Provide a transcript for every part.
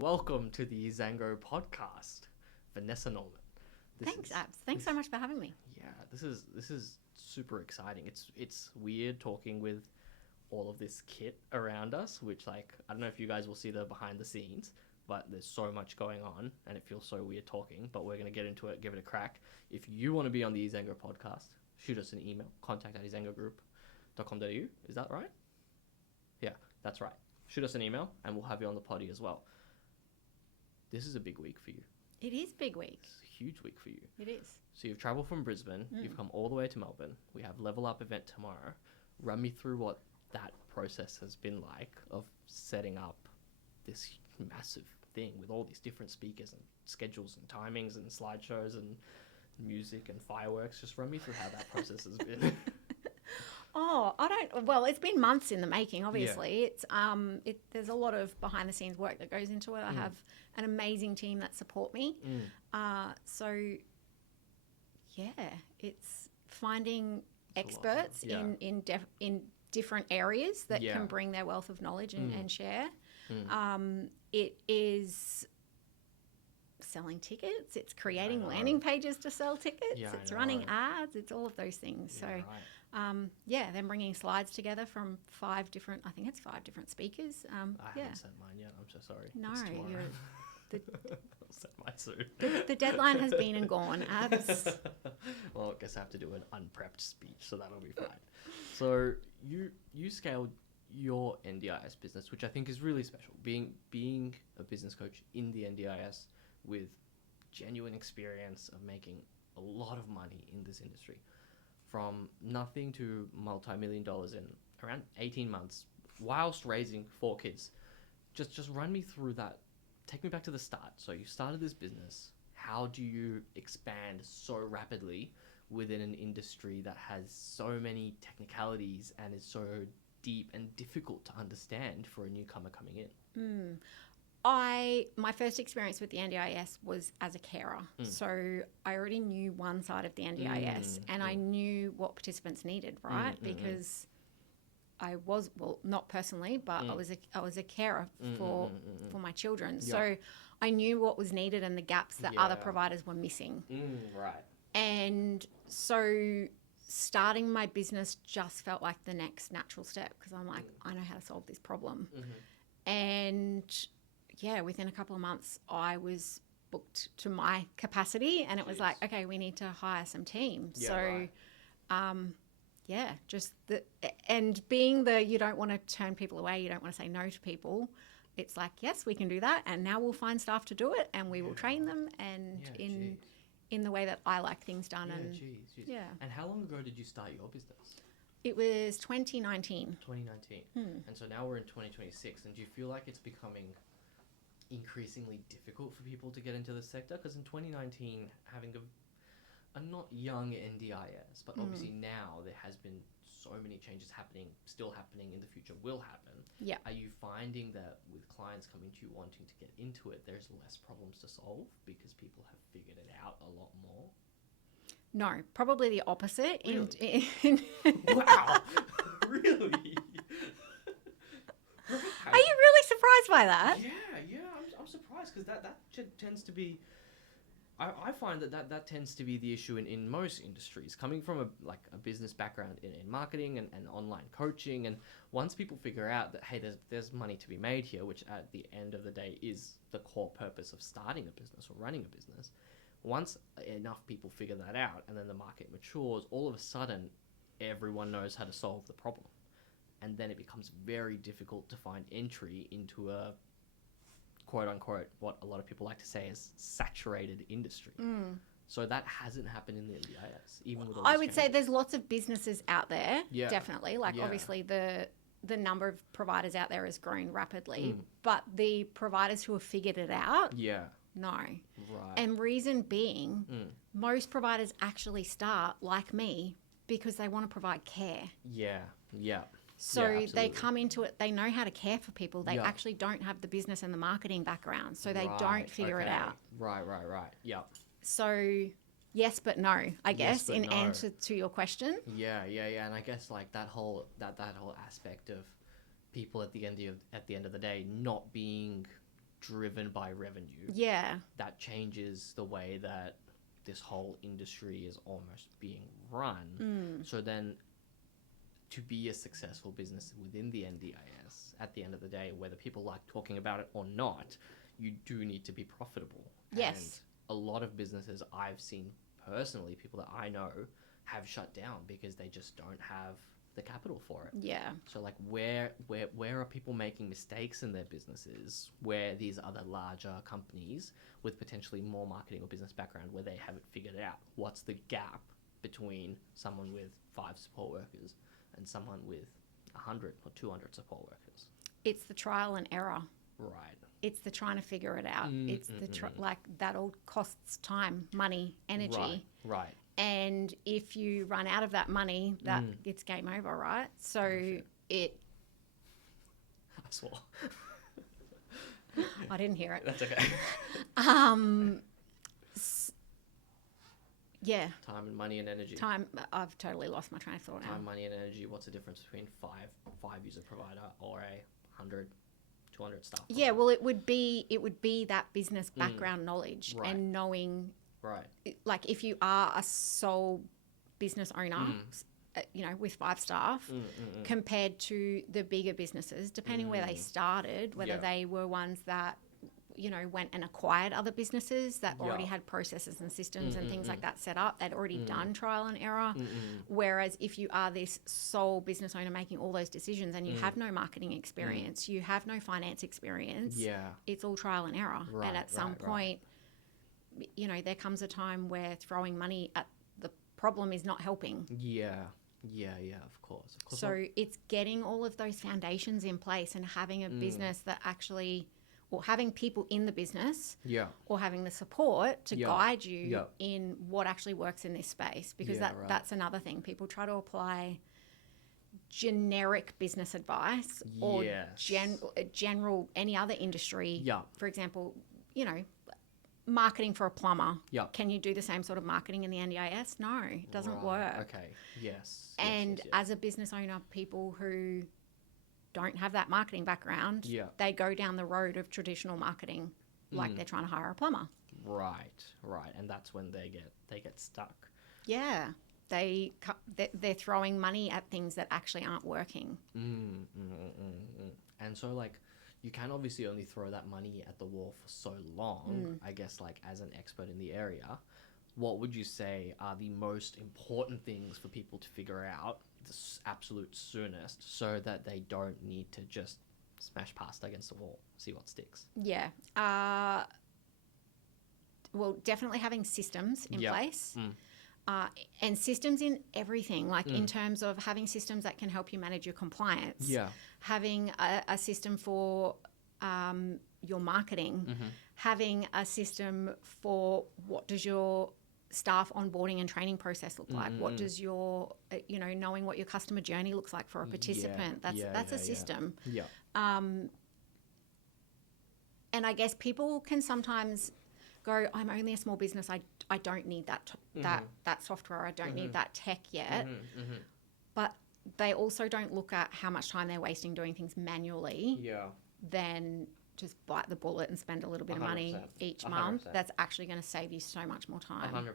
Welcome to the eZaango podcast, Vanessa Norman. Thanks, Abs. Thanks so much for having me. Yeah, this is super exciting. It's weird talking with all of this kit around us, which I don't know if you guys will see the behind the scenes, but there's so much going on, and it feels so weird talking. But we're gonna get into it, give it a crack. If you want to be on the eZaango podcast, shoot us an email, contact@eZaangogroup.com.au. Is that right? Yeah, that's right. Shoot us an email, and we'll have you on the potty as well. This is a big week for you. It is big week. It's a huge week for you. It is. So you've travelled from Brisbane, you've come all the way to Melbourne. We have Level Up event tomorrow. Run me through what that process has been like of setting up this massive thing with all these different speakers and schedules and timings and slideshows and music and fireworks. Just run me through how that process has been. Well, it's been months in the making, obviously. Yeah. There's a lot of behind the scenes work that goes into it. I have an amazing team that support me. It's finding experts in different areas that can bring their wealth of knowledge and share. It is selling tickets, it's creating landing pages to sell tickets, it's running ads, it's all of those things. Then bringing slides together from five different speakers. I haven't sent mine yet, I'm so sorry. No, I'll send mine soon. The deadline has been and gone, Abs. Well, I guess I have to do an unprepped speech, so that'll be fine. So you scaled your NDIS business, which I think is really special. Being a business coach in the NDIS with genuine experience of making a lot of money in this industry, from nothing to multi-million dollars in around 18 months, whilst raising 4 kids. Just run me through that. Take me back to the start. So you started this business. How do you expand so rapidly within an industry that has so many technicalities and is so deep and difficult to understand for a newcomer coming in? My first experience with the NDIS was as a carer. So I already knew one side of the NDIS and I knew what participants needed, right? Because I was, well, not personally, but I was a carer for my children. So I knew what was needed and the gaps that other providers were missing. Right. And so starting my business just felt like the next natural step because I'm like, I know how to solve this problem. And within a couple of months, I was booked to my capacity and it was like, okay, we need to hire some team. And being you don't want to turn people away, you don't want to say no to people. It's like, yes, we can do that. And now we'll find staff to do it and we will train them in the way that I like things done. And how long ago did you start your business? It was 2019. 2019. And so now we're in 2026. And do you feel like it's becoming increasingly difficult for people to get into the sector? Because in 2019, having a not young NDIS, but obviously now there has been so many changes still happening, in the future will happen. Yeah. Are you finding that with clients coming to you wanting to get into it, there's less problems to solve because people have figured it out a lot more? No, probably the opposite. Really? Wow. Really? Are you really surprised by that? Yeah, I'm surprised because that tends to be. I find that tends to be the issue in most industries. Coming from a business background in marketing and online coaching, and once people figure out that hey, there's money to be made here, which at the end of the day is the core purpose of starting a business or running a business. Once enough people figure that out, and then the market matures, all of a sudden, everyone knows how to solve the problem. And then it becomes very difficult to find entry into a quote-unquote, what a lot of people like to say is saturated industry. So that hasn't happened in the NDIS, even with all I would say there's lots of businesses out there, definitely. Obviously, the number of providers out there has grown rapidly, but the providers who have figured it out, no. Right. And reason being, most providers actually start, like me, because they want to provide care. Yeah. So they come into it, they know how to care for people. They actually don't have the business and the marketing background, so they don't figure it out. Right. Yeah. So yes, but no, I guess, in answer to your question. Yeah. And I guess like that whole aspect of people at the end of the day not being driven by revenue, that changes the way that this whole industry is almost being run. So then, to be a successful business within the NDIS, at the end of the day, whether people like talking about it or not, you do need to be profitable. Yes. And a lot of businesses I've seen personally, people that I know, have shut down because they just don't have the capital for it. Yeah. So like where are people making mistakes in their businesses where these other larger companies with potentially more marketing or business background where they haven't figured it out? What's the gap between someone with 5 support workers and someone with 100 or 200 support workers? It's the trial and error. Right. It's the trying to figure it out. It's the like that all costs time, money, energy. Right. And if you run out of that money, that it's game over, right? So I swore. I didn't hear it. That's okay. Yeah. Time and money and energy. I've totally lost my train of thought now. Time, money and energy. What's the difference between five user provider or a 100, 200 staff provider? Yeah, well, it would be that business background knowledge and knowing. Right. Like if you are a sole business owner, with 5 staff, compared to the bigger businesses, depending where they started, whether they were ones that, went and acquired other businesses that already had processes and systems and things like that set up. They'd already done trial and error. Whereas if you are this sole business owner making all those decisions and you have no marketing experience, you have no finance experience, it's all trial and error. Right, and at some point, there comes a time where throwing money at the problem is not helping. Yeah, of course. So it's getting all of those foundations in place and having a business that actually, or having people in the business, or having the support to guide you in what actually works in this space. Because that's another thing. People try to apply generic business advice or general any other industry. For example, marketing for a plumber. Can you do the same sort of marketing in the NDIS? No, it doesn't work. Okay. Yes. And as a business owner, people who don't have that marketing background, they go down the road of traditional marketing, like they're trying to hire a plumber. Right. And that's when they get stuck. Yeah. They're throwing money at things that actually aren't working. And so like, you can obviously only throw that money at the wall for so long. I guess like as an expert in the area, what would you say are the most important things for people to figure out the absolute soonest so that they don't need to just smash past against the wall, see what sticks? Yeah. Well, definitely having systems in place. And systems in everything, like in terms of having systems that can help you manage your compliance, having a system for your marketing, having a system for what does your staff onboarding and training process look like, what does your, knowing what your customer journey looks like for a participant, that's a system. And I guess people can sometimes go, I'm only a small business, I don't need that software, I don't need that tech yet. But they also don't look at how much time they're wasting doing things manually. Then just bite the bullet and spend a little bit of money each month. That's actually going to save you so much more time. 100%.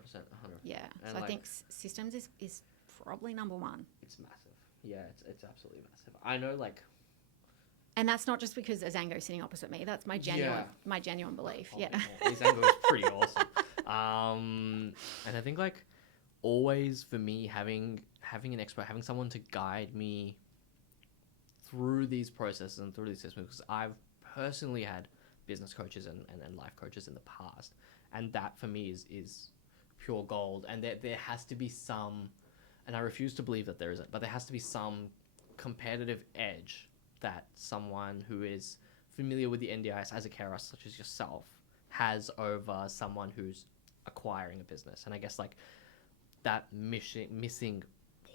Yeah. And so I think systems is probably number one. It's massive. Yeah, it's absolutely massive. I know and that's not just because eZaango's sitting opposite me. That's my genuine belief. eZaango is pretty awesome. And I think always for me, having an expert, having someone to guide me through these processes and through these systems, because I've personally had business coaches and life coaches in the past, and that for me is pure gold. And there has to be some, and I refuse to believe that there isn't, but there has to be some competitive edge that someone who is familiar with the NDIS as a carer, such as yourself, has over someone who's acquiring a business. And I guess that missing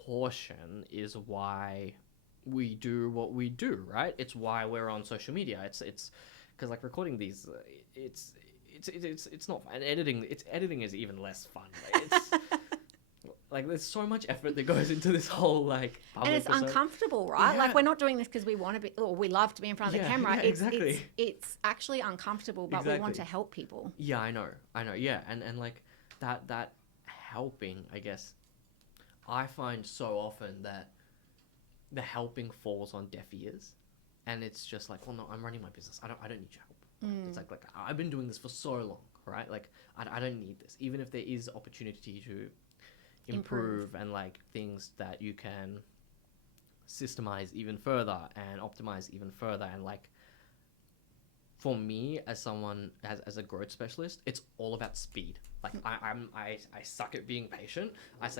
portion is why we do what we do, right? It's why we're on social media. It's because recording these, it's not fun. And editing is even less fun. like there's so much effort that goes into this whole like and it's uncomfortable, right? Yeah. Like we're not doing this because we want to be or we love to be in front of the camera. Yeah, exactly. It's actually uncomfortable, but we want to help people. Yeah, I know. Yeah, and like that helping, I guess, I find so often that the helping falls on deaf ears, and it's just like, well, no, I'm running my business. I don't need your help. It's like I've been doing this for so long, right? Like I don't need this. Even if there is opportunity to improve and like things that you can systemize even further and optimize even further, and like for me as someone as a growth specialist, it's all about speed. Like I suck at being patient.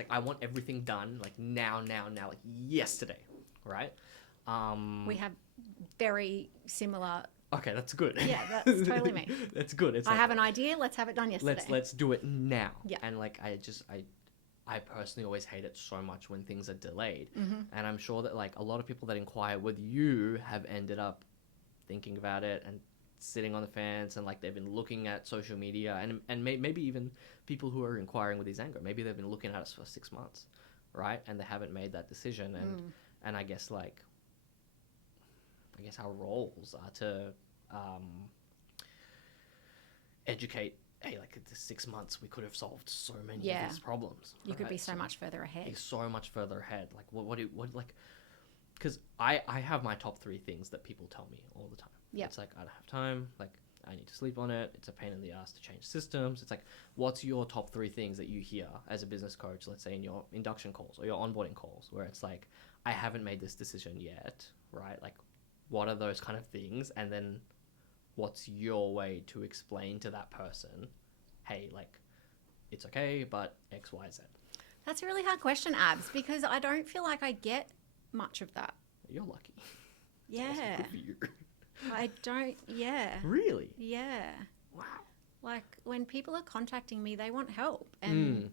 I want everything done like now, like yesterday, right? We have very similar. Okay, that's good. Yeah, that's totally me. That's good. It's I have an idea. Let's have it done yesterday. Let's do it now. Yeah. And like I personally always hate it so much when things are delayed. And I'm sure that like a lot of people that inquire with you have ended up thinking about it and sitting on the fence, and like they've been looking at social media, and maybe even people who are inquiring with eZaango, maybe they've been looking at us for 6 months, right? And they haven't made that decision. And I guess our roles are to educate. Hey, like in 6 months, we could have solved so many of these problems. You could be so much further ahead. Be so much further ahead. Like what like, because I have my top 3 things that people tell me all the time. Yeah, it's like I don't have time. Like I need to sleep on it. It's a pain in the ass to change systems. It's like, what's your top 3 things that you hear as a business coach? Let's say in your induction calls or your onboarding calls, where it's like, I haven't made this decision yet, right? Like, what are those kind of things? And then what's your way to explain to that person, hey, like, it's okay, but X, Y, Z? That's a really hard question, Abs, because I don't feel like I get much of that. You're lucky. Yeah. Good for you. I don't, yeah. Really? Yeah. Wow. Like, when people are contacting me, they want help. And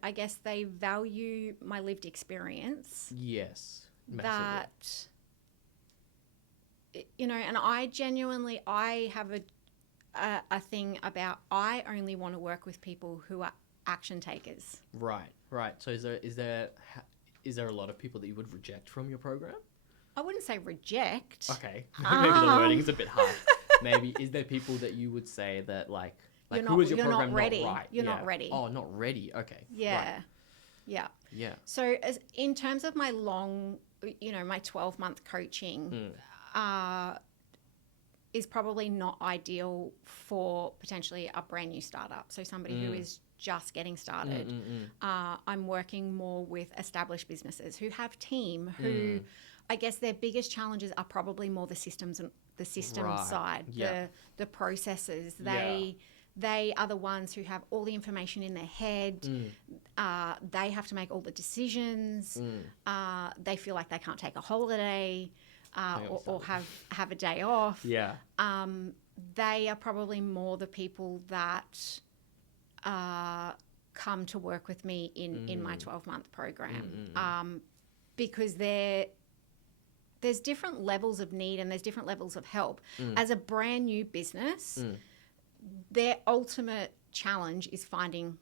I guess they value my lived experience. Yes. Massively. That, you know, and I have a thing about, I only want to work with people who are action takers. Right. So is there a lot of people that you would reject from your program? I wouldn't say reject. Okay. Maybe the wording's a bit hard. Maybe, is there people that you would say that like who is your program not ready? Not right? You're not ready. Oh, not ready. Okay. Yeah. Right. Yeah. Yeah. So in terms of my my 12-month coaching is probably not ideal for potentially a brand new startup. So somebody who is just getting started. I'm working more with established businesses who have team, who I guess their biggest challenges are probably more the systems and the system side, the processes. They are the ones who have all the information in their head. They have to make all the decisions. They feel like they can't take a holiday or have a day off. Yeah. They are probably more the people that come to work with me in my 12-month program, because there's different levels of need and there's different levels of help. As a brand new business, their ultimate challenge is finding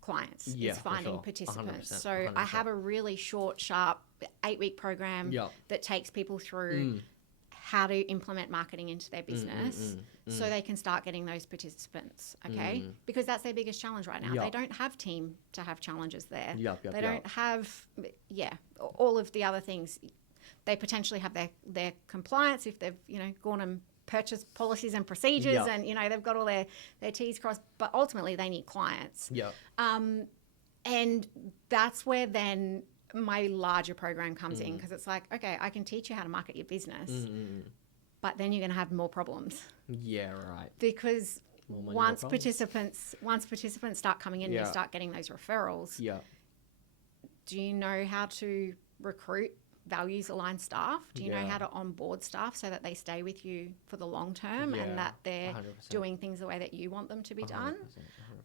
clients, is finding participants. 100%, so 100%. I have a really short, sharp 8-week program that takes people through how to implement marketing into their business so they can start getting those participants, okay? Because that's their biggest challenge right now. They don't have team to have challenges there. They don't have, all of the other things. They potentially have their compliance if they've, gone and purchased policies and procedures and, they've got all their T's crossed, but ultimately they need clients. And that's where then my larger program comes in, because it's like, okay, I can teach you how to market your business, but then you're going to have more problems. Yeah, right. Because once participants start coming in and you start getting those referrals, do you know how to recruit values-aligned staff? Do you know how to onboard staff so that they stay with you for the long term and that they're 100%. Doing things the way that you want them to be 100%, done?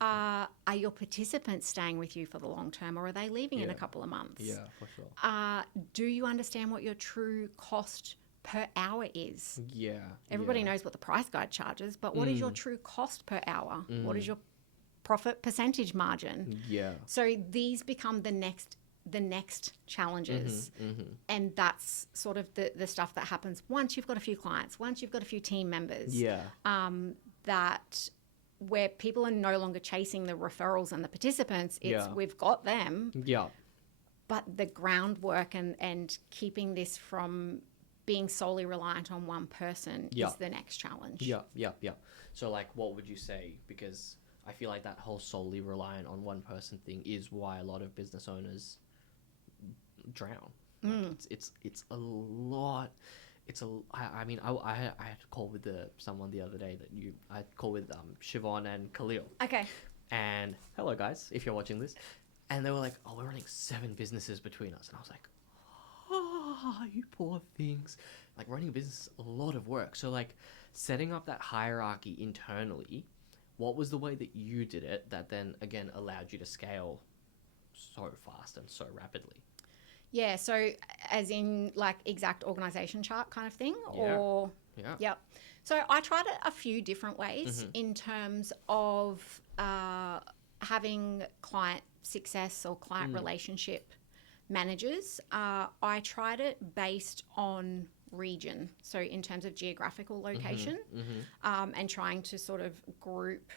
100%. Are your participants staying with you for the long term, or are they leaving in a couple of months? Yeah, for sure. Do you understand what your true cost per hour is? Everybody knows what the price guide charges, but what is your true cost per hour? What is your profit percentage margin. Yeah. So these become the next challenges. And that's sort of the stuff that happens once you've got a few clients, once you've got a few team members. Yeah. That where people are no longer chasing the referrals and the participants, it's we've got them. Yeah. But the groundwork and keeping this from being solely reliant on one person is the next challenge. Yeah. So like, what would you say? Because I feel like that whole solely reliant on one person thing is why a lot of business owners drown. Like it's a lot. I mean, I had to call with someone the other day I had to call with Siobhan and Khalil. Okay. And hello guys, if you're watching this. And they were like, oh, we're running 7 businesses between us. And I was like, oh, you poor things. Like, running a business is a lot of work. So, like, setting up that hierarchy internally, what was the way that you did it that then, again, allowed you to scale so fast and so rapidly? Yeah, so as in, like, exact organization chart kind of thing? Yeah. Or Yeah. Yep. So I tried it a few different ways in terms of having client success or client relationship managers. I tried it based on region, so in terms of geographical location, and trying to sort of group,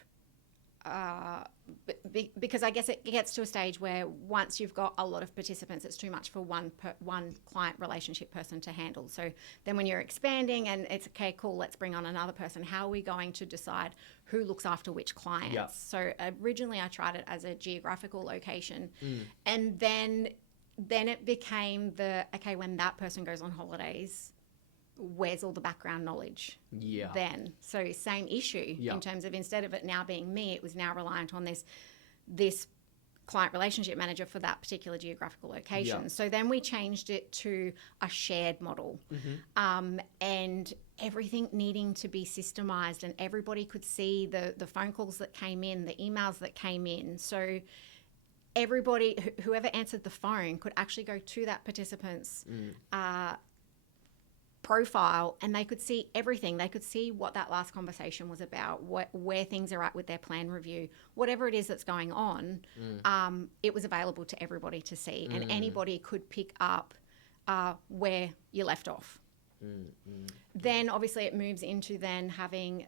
because I guess it gets to a stage where once you've got a lot of participants, it's too much for one client relationship person to handle. So then when you're expanding and it's okay, cool, let's bring on another person, how are we going to decide who looks after which clients? Yeah. So originally I tried it as a geographical location, and then it became okay, when that person goes on holidays, where's all the background knowledge then? So same issue in terms of, instead of it now being me, it was now reliant on this client relationship manager for that particular geographical location. So then we changed it to a shared model, and everything needing to be systemized, and everybody could see the phone calls that came in, the emails that came in. So everybody, whoever answered the phone, could actually go to that participant's profile, and they could see everything. They could see what that last conversation was about, where things are at with their plan review, whatever it is that's going on. It was available to everybody to see, and anybody could pick up where you left off. Then obviously it moves into then having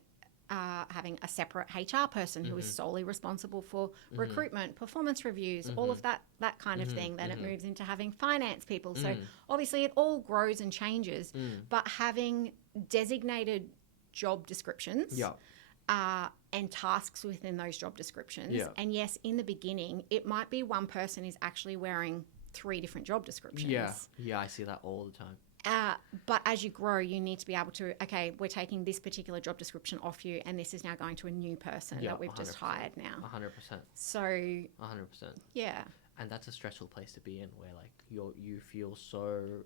a separate HR person who is solely responsible for recruitment, performance reviews, all of that kind of thing. Then it moves into having finance people. So obviously it all grows and changes, but having designated job descriptions and tasks within those job descriptions. And yes, in the beginning, it might be one person is actually wearing 3 different job descriptions. Yeah, I see that all the time. But as you grow, you need to be able to, okay, we're taking this particular job description off you, and this is now going to a new person that we've 100%. just hired now. 100%. So 100%. Yeah. And that's a stressful place to be in, where like you feel so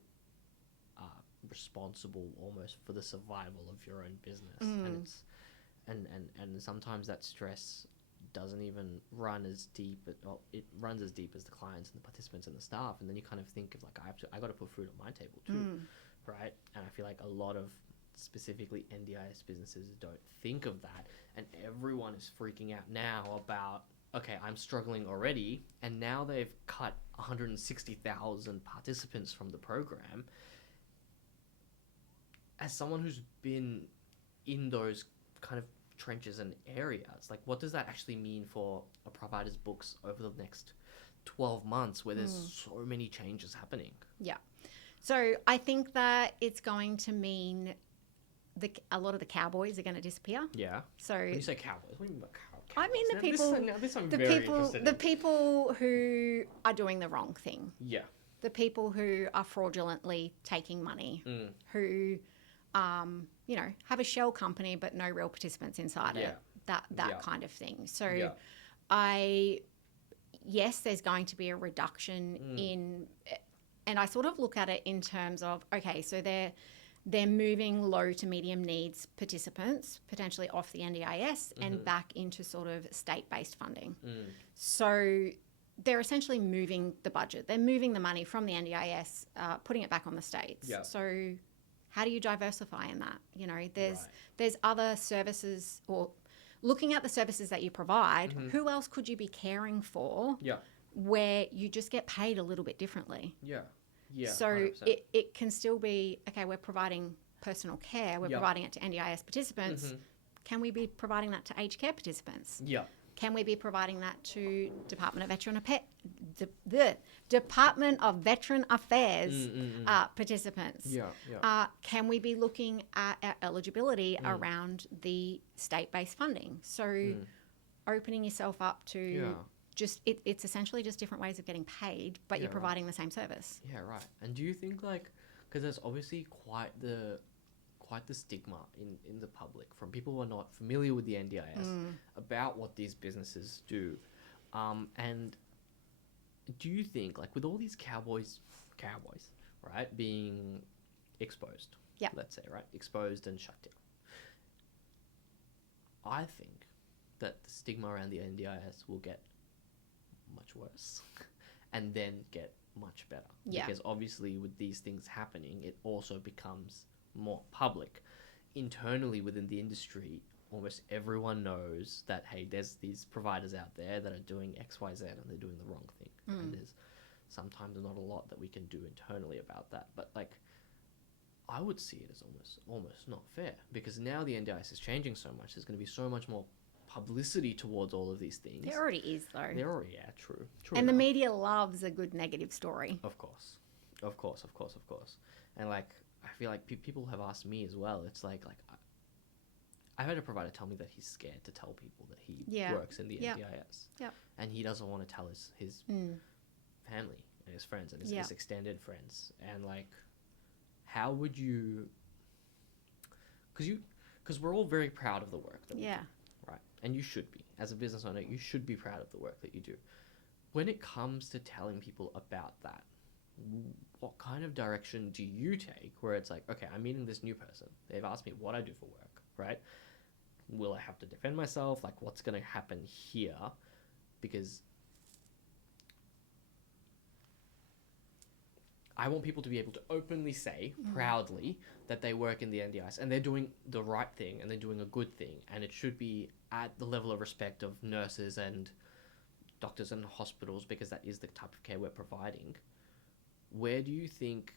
responsible almost for the survival of your own business, and it's and sometimes that stress doesn't even run as deep. It runs as deep as the clients and the participants and the staff, and then you kind of think of like, I got to put food on my table too, right? And I feel like a lot of specifically NDIS businesses don't think of that, and everyone is freaking out now about, okay, I'm struggling already, and now they've cut 160,000 participants from the program. As someone who's been in those kind of trenches and areas, like, what does that actually mean for a provider's books over the next 12 months where there's so many changes happening? Yeah. So I think that it's going to mean a lot of the cowboys are going to disappear. Yeah. So when you say cowboys, what do you mean by cowboys? I mean the people who are doing the wrong thing. Yeah. The people who are fraudulently taking money, who have a shell company but no real participants inside it. That kind of thing. So yes, there's going to be a reduction in, and I sort of look at it in terms of, okay, so they're moving low to medium needs participants potentially off the NDIS and back into sort of state-based funding. So they're essentially moving the budget. They're moving the money from the NDIS, putting it back on the states. Yeah. So how do you diversify in that? There's other services or looking at the services that you provide, who else could you be caring for? Yeah. Where you just get paid a little bit differently. Yeah. Yeah. So 100%. it can still be, okay, we're providing personal care, we're providing it to NDIS participants. Can we be providing that to aged care participants? Yeah. Can we be providing that to Department of Veteran Affairs participants? Yeah. Yeah. Can we be looking at our eligibility around the state-based funding? So opening yourself up to just it's essentially just different ways of getting paid, but you're providing the same service. Yeah, right. And do you think because there's obviously quite the stigma in the public from people who are not familiar with the NDIS about what these businesses do, and do you think with all these cowboys, right, being exposed, let's say, right, exposed and shut down, I think that the stigma around the NDIS will get much worse and then get much better. Yeah. Because obviously with these things happening, it also becomes more public. Internally within the industry, almost everyone knows that, hey, there's these providers out there that are doing XYZ and they're doing the wrong thing. And there's sometimes not a lot that we can do internally about that. But I would see it as almost not fair, because now the NDIS is changing so much. There's going to be so much more publicity towards all of these things. There already is, though. True. And the media loves a good negative story. Of course. And I feel like people have asked me as well. It's I've had a provider tell me that he's scared to tell people that he works in the NDIS. Yeah. And he doesn't want to tell his family and his friends and his extended friends. And how would you? Because we're all very proud of the work that we do. Right. And you should be. As a business owner, you should be proud of the work that you do. When it comes to telling people about that, what kind of direction do you take where it's okay, I'm meeting this new person. They've asked me what I do for work, right? Will I have to defend myself? What's going to happen here? Because I want people to be able to openly say, proudly, that they work in the NDIS and they're doing the right thing and they're doing a good thing. And it should be at the level of respect of nurses and doctors and hospitals, because that is the type of care we're providing. Where do you think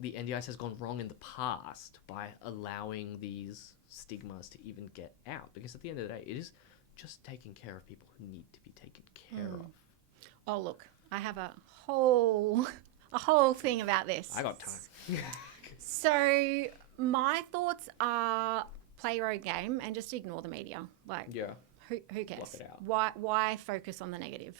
the NDIS has gone wrong in the past by allowing these stigmas to even get out? Because at the end of the day, it is just taking care of people who need to be taken care of. Oh, look, I have a whole thing about this. I got time. So my thoughts are play your own game and just ignore the media. Who cares? Block it out. Why focus on the negative?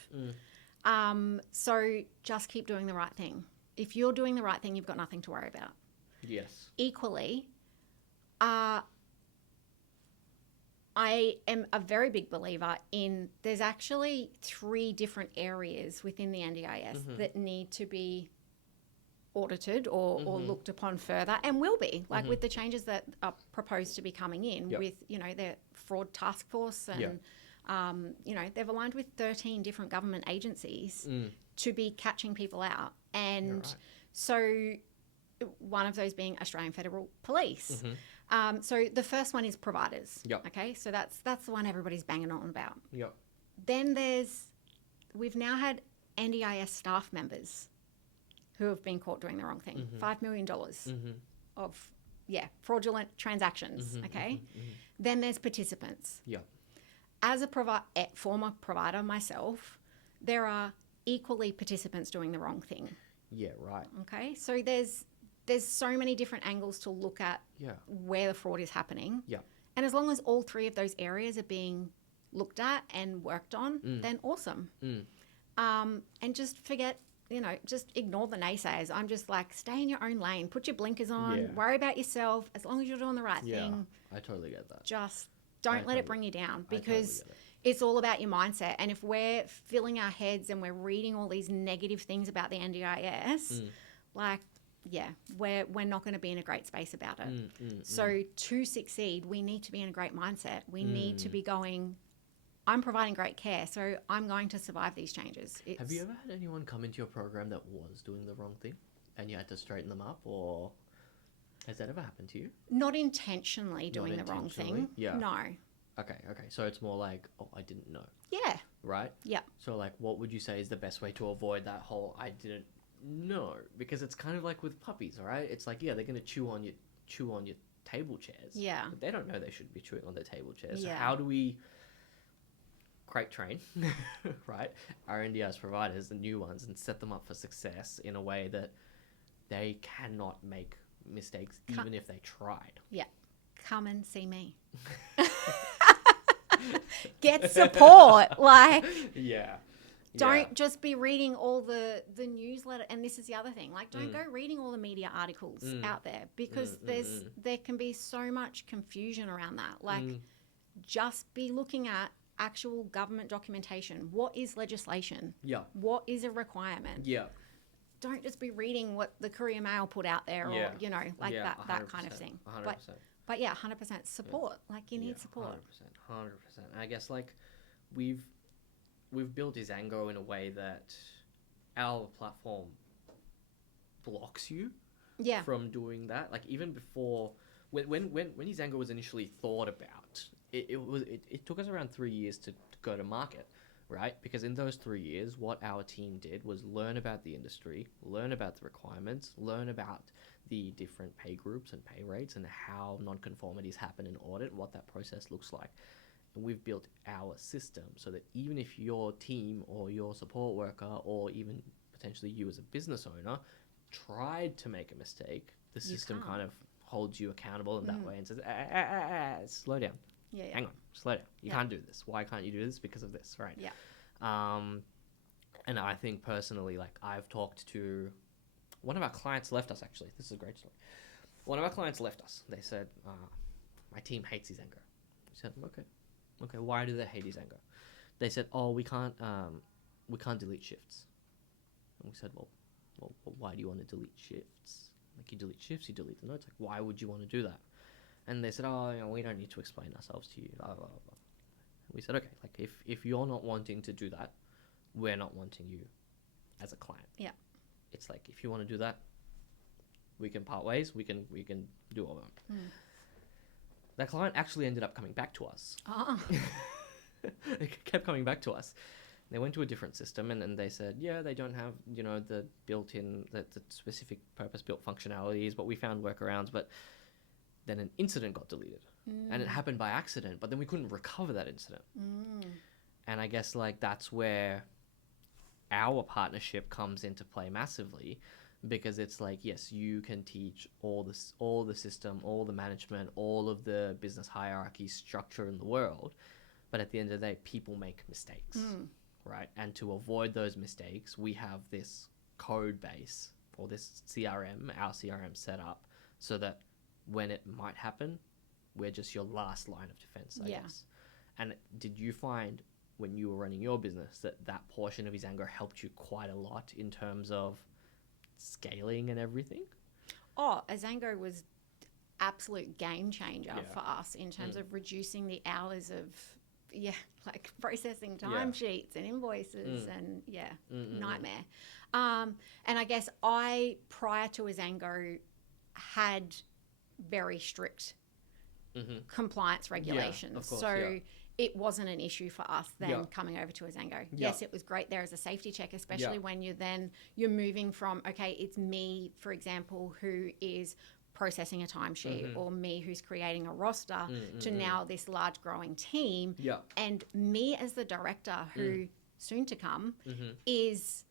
So just keep doing the right thing. If you're doing the right thing, you've got nothing to worry about. Yes. Equally, I am a very big believer in there's actually 3 different areas within the NDIS that need to be audited or looked upon further, and will be, with the changes that are proposed to be coming in with, their fraud task force and, they've aligned with 13 different government agencies to be catching people out. And so one of those being Australian Federal Police. So the first one is providers. Okay, so that's the one everybody's banging on about. Then we've now had NDIS staff members who have been caught doing the wrong thing. $5 million of fraudulent transactions. Okay, then there's participants. As a former provider myself, there are equally participants doing the wrong thing. Okay, so there's so many different angles to look at where the fraud is happening. And as long as all 3 of those areas are being looked at and worked on, then awesome. And just forget, just ignore the naysayers. I'm just stay in your own lane, put your blinkers on, worry about yourself. As long as you're doing the right thing. I totally get that. Just don't let it bring you down, because it's all about your mindset. And if we're filling our heads and we're reading all these negative things about the NDIS, we're not going to be in a great space about it. So to succeed, we need to be in a great mindset. We need to be going, I'm providing great care, so I'm going to survive these changes. Have you ever had anyone come into your program that was doing the wrong thing and you had to straighten them up, or has that ever happened to you? Not intentionally doing the wrong thing. No. Okay. So it's more like, oh, I didn't know. Yeah. Right? Yeah. So like, what would you say is the best way to avoid that whole I didn't know? Because it's kind of like with puppies, all right? It's like, yeah, they're going to chew on your table chairs. Yeah. But they don't know they should be chewing on their table chairs. Yeah. So how do we crate train, right, our NDIS providers, the new ones, and set them up for success in a way that they cannot make mistakes even if they tried? Yeah. Come and see me. Get support. Like, yeah. Don't just be reading all the newsletter. And this is the other thing. Like, don't go reading all the media articles out there, because there can be so much confusion around that. Like, just be looking at actual government documentation. What is legislation? Yeah. What is a requirement? Yeah. Don't just be reading what the Courier Mail put out there, or, you know, like that kind of thing. 100%. But yeah, 100% support. Like, you need support. 100%. I guess, like, we've built eZaango in a way that our platform blocks you from doing that. Like, even before, when eZaango was initially thought about, it took us around 3 years to go to market, right? Because in those 3 years, what our team did was learn about the industry, learn about the requirements, learn about the different pay groups and pay rates and how non-conformities happen in audit, what that process looks like. And we've built our system so that even if your team or your support worker or even potentially you as a business owner tried to make a mistake, the system kind of holds you accountable in that way and says, slow down. Hang on, slow down. You can't do this. Why can't you do this? Because of this, right? And I think personally, like, I've talked to one of our clients left us, actually. This is a great story. One of our clients left us. They said, my team hates eZaango. We said, okay, why do they hate eZaango? They said, oh, we can't delete shifts. And we said, well, why do you want to delete shifts? Like, you delete shifts, you delete the notes. Like, why would you want to do that? And they said, oh, you know, we don't need to explain ourselves to you. Blah, blah, blah. We said, okay, like, if you're not wanting to do that, we're not wanting you as a client. Yeah. It's like, if you want to do that, we can part ways. We can do all that. That client actually ended up coming back to us. Oh. They kept coming back to us. They went to a different system, and then they said, yeah, they don't have, you know, the built-in, the specific purpose-built functionalities, but we found workarounds. But then an incident got deleted, and it happened by accident, but then we couldn't recover that incident. And I guess, like, that's where our partnership comes into play massively, because it's like, yes, you can teach all the system, all the management, all of the business hierarchy structure in the world, but at the end of the day, people make mistakes, right? And to avoid those mistakes, we have this code base, or this CRM, our CRM set up, so that when it might happen, we're just your last line of defense, I guess. And did you find, when you were running your business, that portion of eZaango helped you quite a lot in terms of scaling and everything? Oh, eZaango was absolute game changer for us in terms of reducing the hours of, like processing timesheets and invoices and nightmare. And I guess prior to eZaango, had very strict compliance regulations. It wasn't an issue for us then coming over to eZaango. Yes, it was great there as a safety check, especially when you're moving from, okay, it's me, for example, who is processing a timesheet, or me who's creating a roster, to now this large growing team. And me as the director who soon to come is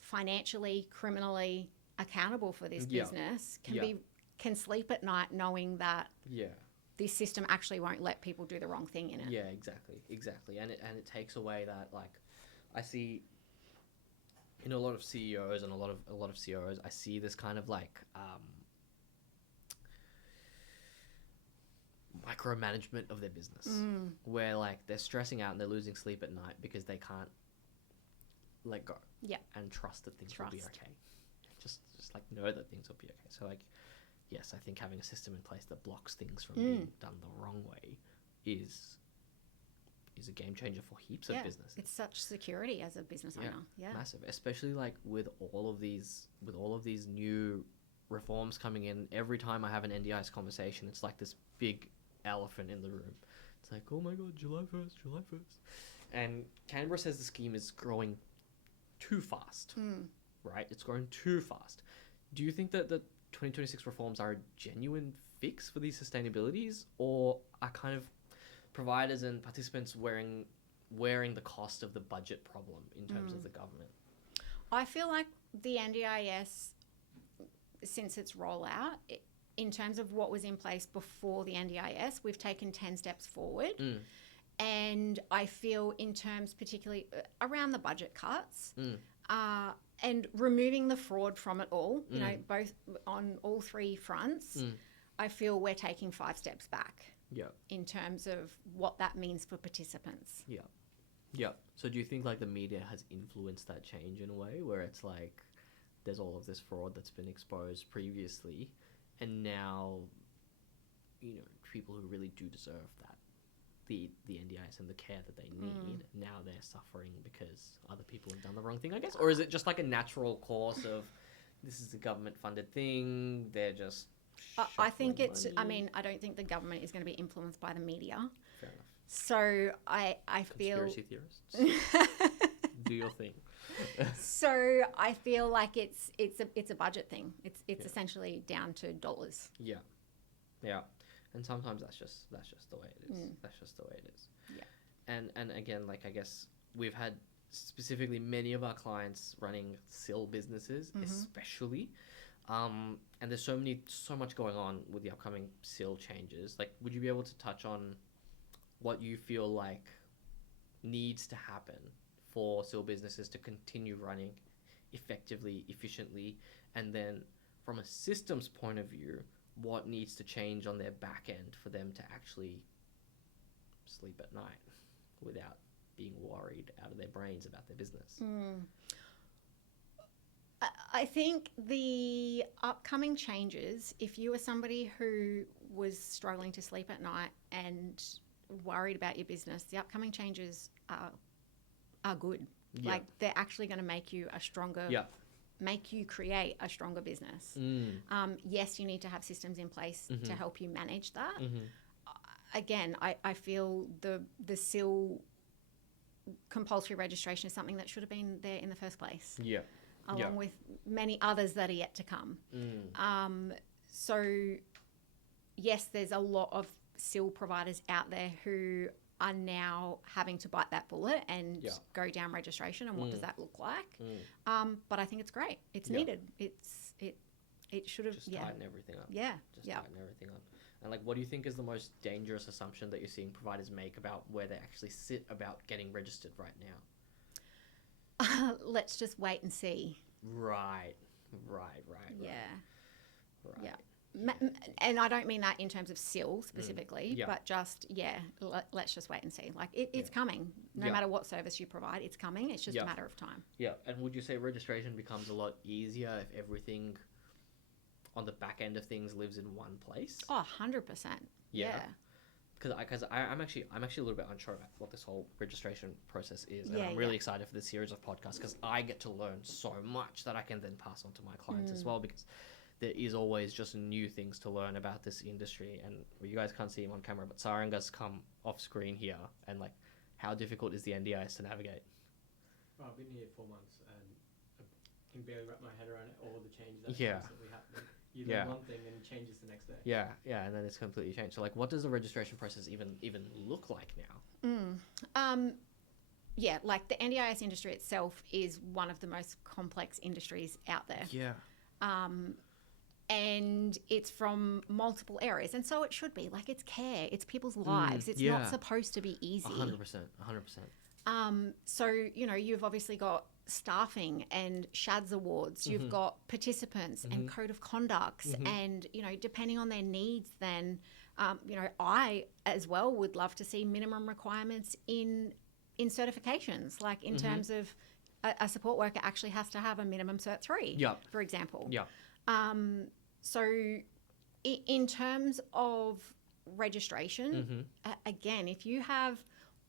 financially, criminally accountable for this business, can sleep at night knowing that this system actually won't let people do the wrong thing in it. Yeah, exactly. And it takes away that, like, I see in a lot of CEOs and a lot of COOs, I see this kind of like micromanagement of their business, where like they're stressing out and they're losing sleep at night because they can't let go and trust that things will be okay. Just like know that things will be okay. So like, yes, I think having a system in place that blocks things from being done the wrong way is a game changer for heaps of businesses. It's such security as a business owner. Yeah, massive. Especially like with all of these new reforms coming in. Every time I have an NDIS conversation, it's like this big elephant in the room It's like, oh my God, July 1st, July 1st. And Canberra says the scheme is growing too fast, right? It's growing too fast. Do you think that the 2026 reforms are a genuine fix for these sustainabilities, or are kind of providers and participants wearing the cost of the budget problem in terms of the government? I feel like the NDIS, since its rollout, in terms of what was in place before the NDIS, we've taken 10 steps forward. And I feel in terms particularly around the budget cuts and removing the fraud from it all, you know, both on all three fronts, I feel we're taking 5 steps back in terms of what that means for participants. Yeah. So do you think like the media has influenced that change in a way where it's like there's all of this fraud that's been exposed previously, and now, you know, people who really do deserve that, the NDIS and the care that they need, now they're suffering because other people have done the wrong thing, I guess? Or is it just like a natural course of this is a government funded thing, they're just I think it's, money? I mean, I don't think the government is going to be influenced by the media. Fair enough. So I feel... Conspiracy theorists. Do your thing. So I feel like it's a budget thing. It's essentially down to dollars. Yeah. And sometimes that's just the way it is. That's just the way it is. Yeah. And again, like, I guess we've had specifically many of our clients running SIL businesses, especially. And there's so much going on with the upcoming SIL changes. Like, would you be able to touch on what you feel like needs to happen for SIL businesses to continue running effectively, efficiently, and then from a systems point of view, what needs to change on their back end for them to actually sleep at night without being worried out of their brains about their business? I think the upcoming changes, if you are somebody who was struggling to sleep at night and worried about your business, the upcoming changes are good. Yeah. Like, they're actually going to make you a stronger, make you create a stronger business. Yes, you need to have systems in place to help you manage that. Again, I feel the SIL compulsory registration is something that should have been there in the first place. Along with many others that are yet to come. So, yes, there's a lot of SIL providers out there who are now having to bite that bullet and go down registration, and what does that look like? But I think it's great. It's needed. It should have just tighten everything up. Tighten everything up. And like, what do you think is the most dangerous assumption that you're seeing providers make about where they actually sit about getting registered right now? Let's just wait and see. Right. And I don't mean that in terms of SIL specifically, but just, let's just wait and see. Like, it's coming. No matter what service you provide, it's coming. It's just a matter of time. Yeah. And would you say registration becomes a lot easier if everything on the back end of things lives in one place? Oh, 100%. Yeah. Because I'm actually a little bit unsure about what this whole registration process is, and I'm really excited for this series of podcasts because I get to learn so much that I can then pass on to my clients as well, because there is always just new things to learn about this industry. And you guys can't see him on camera, but Saranga's come off screen here, and like, how difficult is the NDIS to navigate? Well, I've been here 4 months and I can barely wrap my head around it, all the changes that constantly happen. You learn one thing and it changes the next day. Yeah, and then it's completely changed. So, like, what does the registration process even look like now? Like, the NDIS industry itself is one of the most complex industries out there. Yeah. And it's from multiple areas, and so it should be. Like, it's care, it's people's lives. It's not supposed to be easy. 100%. So, you know, you've obviously got staffing and SHADS awards, you've got participants and code of conducts, and, you know, depending on their needs, then, you know, I as well would love to see minimum requirements in certifications, like in terms of a support worker actually has to have a minimum Cert 3, for example. So in terms of registration, again, if you have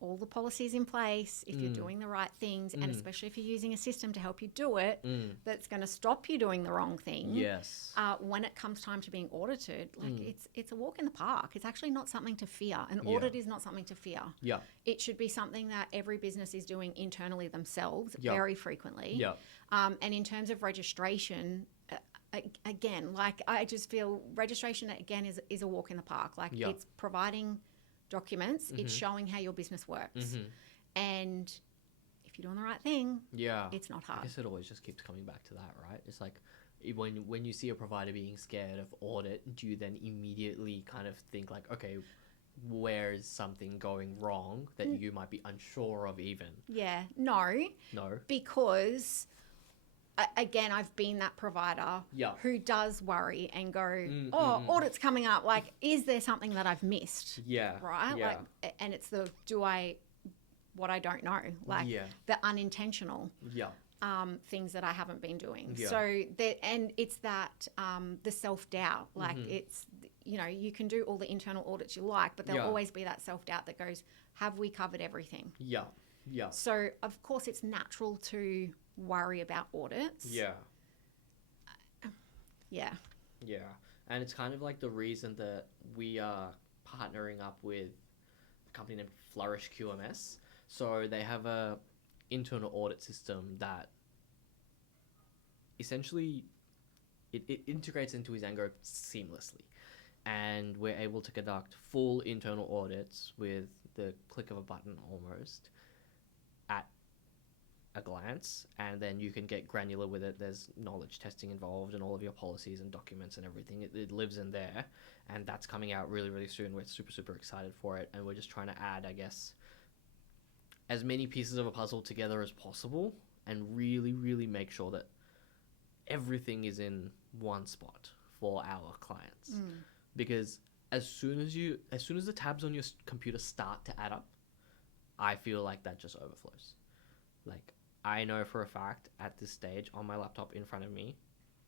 all the policies in place, if you're doing the right things, and especially if you're using a system to help you do it, that's going to stop you doing the wrong thing. Yes. When it comes time to being audited, like it's a walk in the park. It's actually not something to fear. An audit is not something to fear. Yeah. It should be something that every business is doing internally themselves very frequently. Yeah. And in terms of registration, again, like I just feel registration again is a walk in the park. Like it's providing documents, it's showing how your business works, and if you're doing the right thing, it's not hard. I guess it always just keeps coming back to that, right? It's like when you see a provider being scared of audit, do you then immediately kind of think like, okay, where is something going wrong that you might be unsure of even? No, because again, I've been that provider who does worry and go, audit's coming up. Like, is there something that I've missed? Right? Yeah. Like, and it's what I don't know, like the unintentional things that I haven't been doing. So and it's that the self-doubt, like it's, you can do all the internal audits you like, but there'll always be that self-doubt that goes, have we covered everything? So of course it's natural to worry about audits. And it's kind of like the reason that we are partnering up with a company named Flourish QMS. So they have a internal audit system that essentially it integrates into eZaango seamlessly, and we're able to conduct full internal audits with the click of a button almost at a glance, and then you can get granular with it. There's knowledge testing involved and all of your policies and documents and everything. It lives in there, and that's coming out really, really soon. We're super excited for it, and we're just trying to add, I guess, as many pieces of a puzzle together as possible and really make sure that everything is in one spot for our clients. Because as soon as the tabs on your computer start to add up, I feel like that just overflows. Like, I know for a fact at this stage on my laptop in front of me,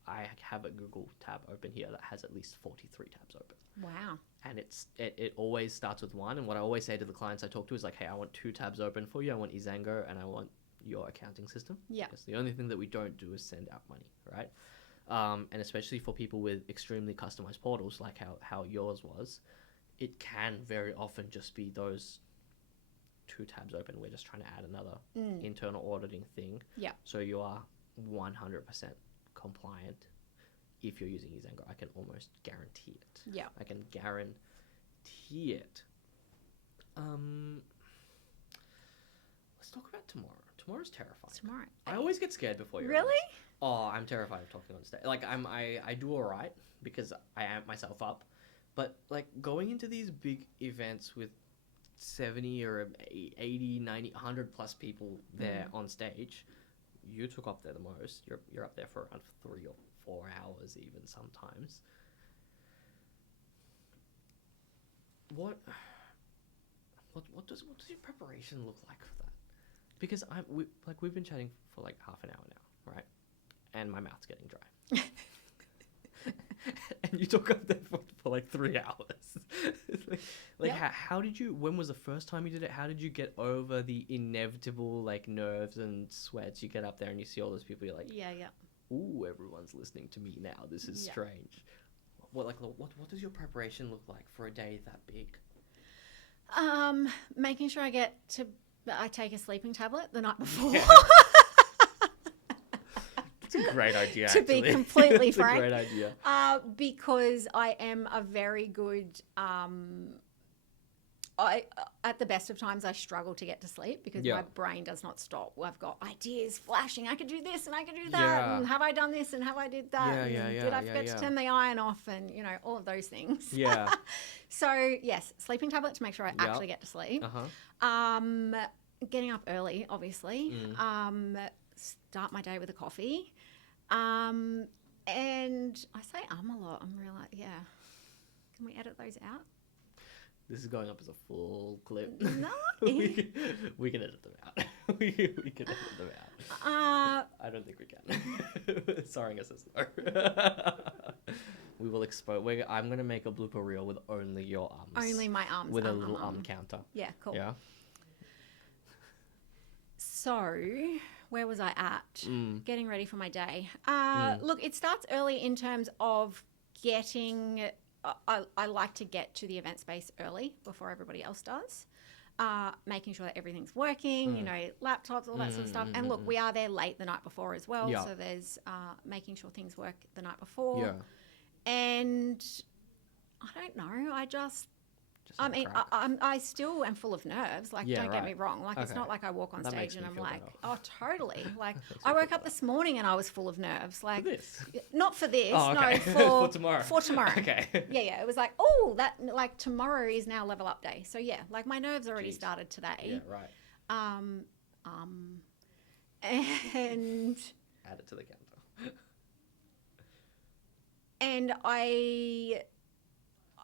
I have a Google tab open here that has at least 43 tabs open. Wow. And it always starts with one. And what I always say to the clients I talk to is like, hey, I want 2 tabs open for you. I want eZaango and I want your accounting system. Because the only thing that we don't do is send out money, right? And especially for people with extremely customized portals like how yours was, it can very often just be those 2 tabs open. We're just trying to add another internal auditing thing. So you are 100% compliant if you're using eZaango. I can almost guarantee it. I can guarantee it. Let's talk about tomorrow. Tomorrow's terrifying. I always get scared before you. Really? Oh, I'm terrified of talking on stage. Like I do all right because I amp myself up, but like going into these big events with 70 or 80, 90, 100 plus people there on stage, you took up there the most. You're up there for around 3 or 4 hours even sometimes. What does your preparation look like for that? Because we've been chatting for like half an hour now, right? And my mouth's getting dry. And you talk up there for like 3 hours. How did you, when was the first time you did it? How did you get over the inevitable like nerves and sweats? You get up there and you see all those people, you're like, ooh, everyone's listening to me now. This is strange. What does your preparation look like for a day that big? Making sure I take a sleeping tablet the night before. It's a great idea, to be completely frank. It's a great idea. Because I am a very good... at the best of times, I struggle to get to sleep because my brain does not stop. I've got ideas flashing. I could do this and I could do that. And have I done this and have I did that? Did I forget to turn the iron off? And, all of those things. So, yes, sleeping tablet to make sure I actually get to sleep. Getting up early, obviously. Start my day with a coffee. And I say a lot. I'm really, Can we edit those out? This is going up as a full clip. No. we can edit them out. we can edit them out. I don't think we can. Sorry, says no. We will expose. I'm going to make a blooper reel with only your arms. Only my arms. With a little counter. Yeah, cool. Yeah. So, where was I at? Getting ready for my day. Look, it starts early in terms of getting. I like to get to the event space early before everybody else does. Making sure that everything's working, you know, laptops, all that sort of stuff. And look, we are there late the night before as well. Yeah. So there's making sure things work the night before. Yeah. And I don't know. I still am full of nerves. Like, don't get me wrong. Like, it's not like I walk on stage and I'm like, oh, totally. Like, I woke up this morning and I was full of nerves. Like, For this? Not for this. Oh, okay. No, for tomorrow. For tomorrow. Okay. Yeah. It was like, oh, tomorrow is now level up day. So yeah, like my nerves already started today. Yeah, right. And Add it to the calendar. and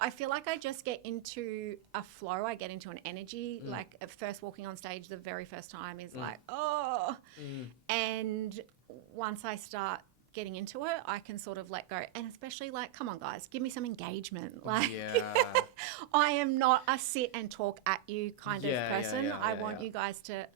I feel like I just get into a flow. I get into an energy. Like at first walking on stage, the very first time is like, oh. And once I start getting into it, I can sort of let go. And especially like, come on guys, give me some engagement. Like, I am not a sit and talk at you kind of person. I want you guys to,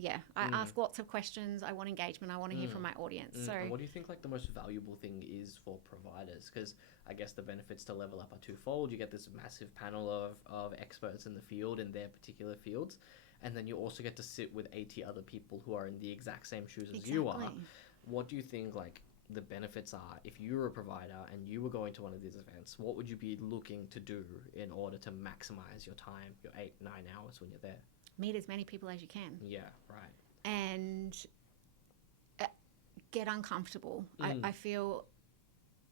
I ask lots of questions. I want engagement. I want to hear from my audience. So and what do you think like the most valuable thing is for providers? Because I guess the benefits to Level Up are twofold. You get this massive panel of experts in the field in their particular fields. And then you also get to sit with 80 other people who are in the exact same shoes as you are. What do you think like the benefits are if you were a provider and you were going to one of these events? What would you be looking to do in order to maximize your time, your 8-9 hours when you're there? Meet as many people as you can. Yeah, right. And get uncomfortable. I feel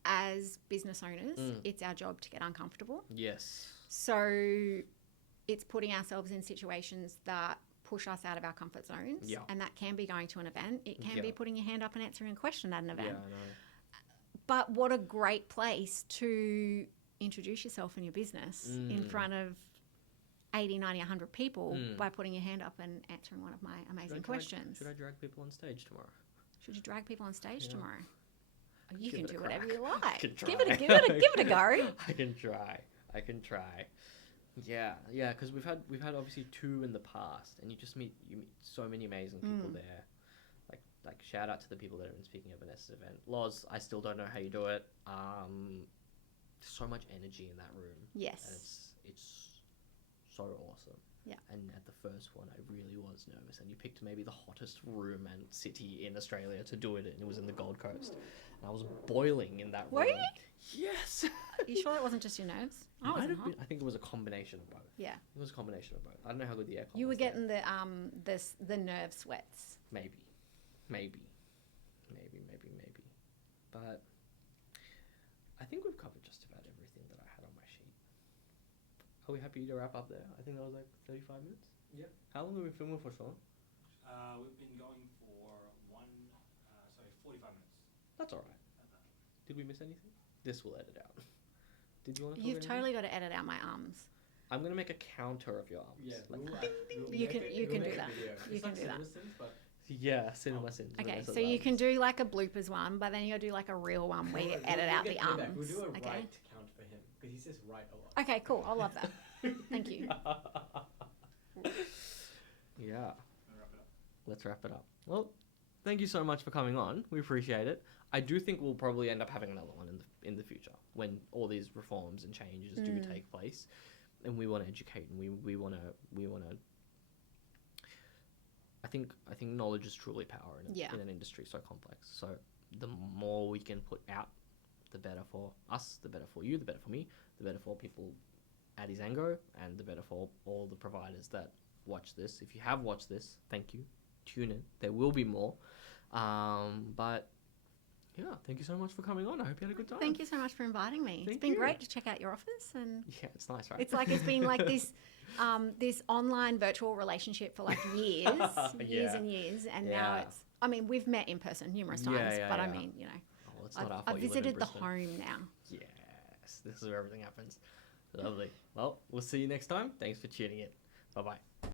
as business owners, it's our job to get uncomfortable. Yes. So it's putting ourselves in situations that push us out of our comfort zones. Yeah. And that can be going to an event. It can be putting your hand up and answering a question at an event. Yeah, I know. But what a great place to introduce yourself and your business in front of 80, 90, 100 people by putting your hand up and answering one of my amazing questions. Should I drag people on stage tomorrow? Should you drag people on stage tomorrow? Oh, you can do crack. whatever you like. Give it a go. I can try. Yeah, because we've had obviously 2 in the past, and you meet so many amazing people there. Like shout out to the people that have been speaking at Vanessa's event. Loz, I still don't know how you do it. So much energy in that room. Yes. And it's so awesome. Yeah. And at the first one, I really was nervous. And you picked maybe the hottest room and city in Australia to do it, and it was in the Gold Coast. And I was boiling in that room. Were you? Yes. Are you sure it wasn't just your nerves? I think it was a combination of both. Yeah. It was a combination of both. I don't know how good the aircon was. You were getting the nerve sweats. Maybe. But I think we've covered just about everything that I had on my sheet. Are we happy to wrap up there? I think that was like 35 minutes. Yep. How long have we been filming for, Sean? We've been going for 45 minutes. That's all right. Did we miss anything? This will edit out. Did you want to? You've totally got to edit out my arms. I'm gonna make a counter of your arms. Yeah, you can do that. You can do that. Yeah, cinema sins. Okay, so you can do like a bloopers one, but then you'll do like a real one where you edit out the arms. We'll do a okay. right count for him because he says right a lot. Okay, cool. I love that. Thank you. Yeah. Let's wrap it up. Well, thank you so much for coming on. We appreciate it. I do think we'll probably end up having another one in the future when all these reforms and changes do take place, and we want to educate and we want to. I think knowledge is truly power in an industry so complex. So the more we can put out, the better for us, the better for you, the better for me, the better for people at eZaango, and the better for all the providers that watch this. If you have watched this, thank you. Tune in. There will be more. But yeah, thank you so much for coming on. I hope you had a good time. Thank you so much for inviting me. It's been great to check out your office, and yeah, it's nice, right? It's been like this this online virtual relationship for like years and years, and now it's. I mean, we've met in person numerous times, but I mean, you know, it's not our fault. I've visited the home now. Yes, this is where everything happens. Lovely. Well, we'll see you next time. Thanks for tuning in. Bye bye.